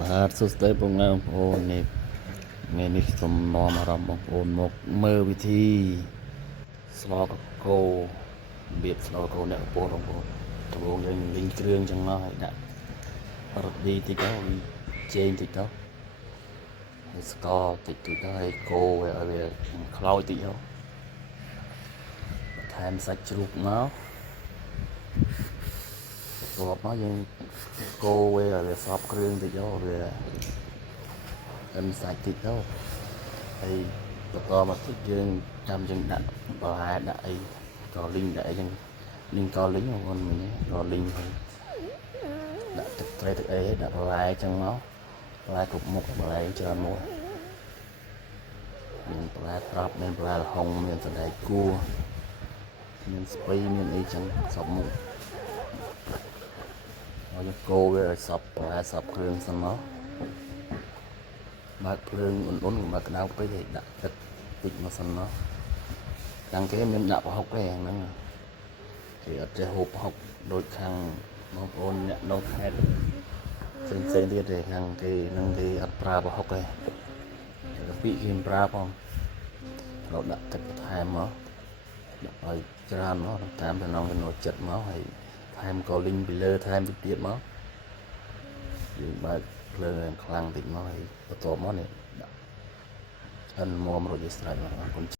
បាទសួស្តីបងប្អូននេះថ្ងៃនេះសូមនាំអារម្មណ៍បងប្អូនមកមើលវិធីស្លកកូរបៀបស្លកកូអ្នកកំពស់បងប្អូនដំបូងយើងលីងគ្រឿងចឹងមកហើយដាក់រ៉តឌីតិចទៅចេងតិចទៅហើយស្ករតិចទៅហើយកូរឲ្យវាខ្លោចតិចទៅបន្ថែមសាច់ជ្រូកមកបន្ទាប់មកយើងកូរវាឲ្យវាសព្វគ្រឿងតិចទៅវាអិនសាច់តិចទៅហើយបន្តមកទៀតយើងចាំយើងដាក់បន្លែដាក់អីក៏លីងដាក់អីចឹងលីងក៏លីងបងប្អូនមិញក៏លីងហើយដាក់ទឹកត្រីទឹកអីដាក់បន្លែចឹងមកបន្លែគ្រប់មុខបន្លែច្រើនមកមានបន្លែត្រាប់មានបន្លែល្ហុងមានសណ្តែកគួរមានស្ពៃមានអីចឹងសពមុខហើយយើងកូរវាឲ្យសព្វបន្លែសព្វគ្រឿងសិនមកបើកភ្លើងអ៊ុនៗកុំបើកក្តៅពេកទេដាក់ទឹកតិចមកសិនមកខាងគេមានដាក់ប្រហុកទេហ្នឹងគេអត់ចេះហូបប្រហុកដូចខាងបងប្អូនអ្នកនៅខេត្តផ្សេងទៀតទេខាងគេនឹងគេអត់ប្រើប្រហុកទេកាពិគេមិនប្រើផងเราដាក់ទឹកបន្ថែមមកដាក់ឲ្យច្រើនមកតាមចំណង់ចំណូលចិត្តមកហើយថែមកូលីងពីលើថែមទៅទៀតមកយើងបើកភ្លើងខ្លាំងតិចមកហើយបន្ទាប់មកនេះដាក់ឆ្អិនមុំរួចជាស្រេចបងប្អូន